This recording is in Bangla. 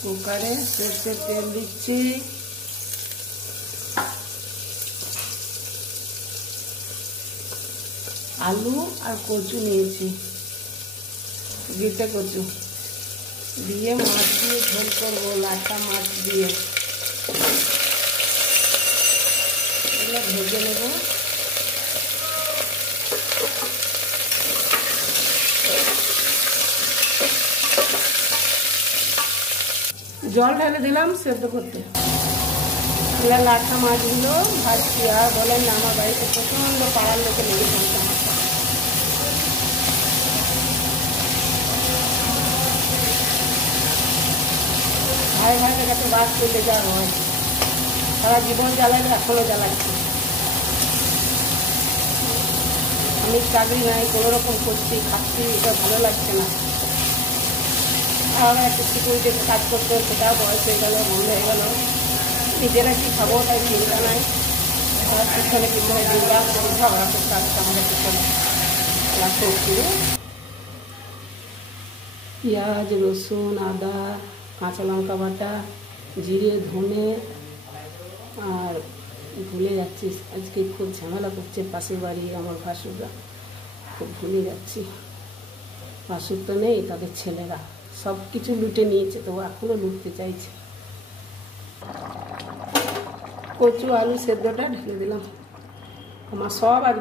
কুকারে সরষের তেল দিচ্ছি, আলু আর কচু নিয়েছি, গিটে কচু দিয়ে মাছ দিয়ে ঝোল করবো, লাটা মাছ দিয়ে এগুলো ভেজে নেব। জল ঢেলে দিলাম সেদ্ধ করতে। লাটা মাছগুলো ভাজছি। আর বলেন না, আমার বাড়িতে প্রচণ্ড পাড়ার লোকে লেগে থাকতে আমার ভাই ভাইয়ের কাছে বাস করলে যা হয়, সারা জীবন জ্বালাইলে এখনও জ্বালাচ্ছি। আমি চাকরি নাই, কোনো রকম করছি, খাচ্ছি, এটা ভালো লাগছে না। আর একটা সিকিউরিটিতে কাজ করতে, সেটাও বয়স হয়ে গেল, বন্ধ হয়ে গেল। নিজেরা কি খাবো তাই চিন্তা নাই। আর পিছনে পিছনে দিনরা ঝগড়া করতে আসছে আমাদের পিছনে। পেঁয়াজ, রসুন, আদা, কাঁচা লঙ্কা বাটা, জিরে, ধনে, আর ভুলে যাচ্ছি, আজকে খুব ঝামেলা করছে পাশের বাড়ি আমার ভাসুররা, খুব ভুলে যাচ্ছি। ভাসুর তো নেই, তাদের ছেলেরা সব কিছু লুটে নিয়েছে, তো এখনও লুটতে চাইছে। কচু আলু সেদ্ধটা ঢেলে দিলাম। আমার সব আর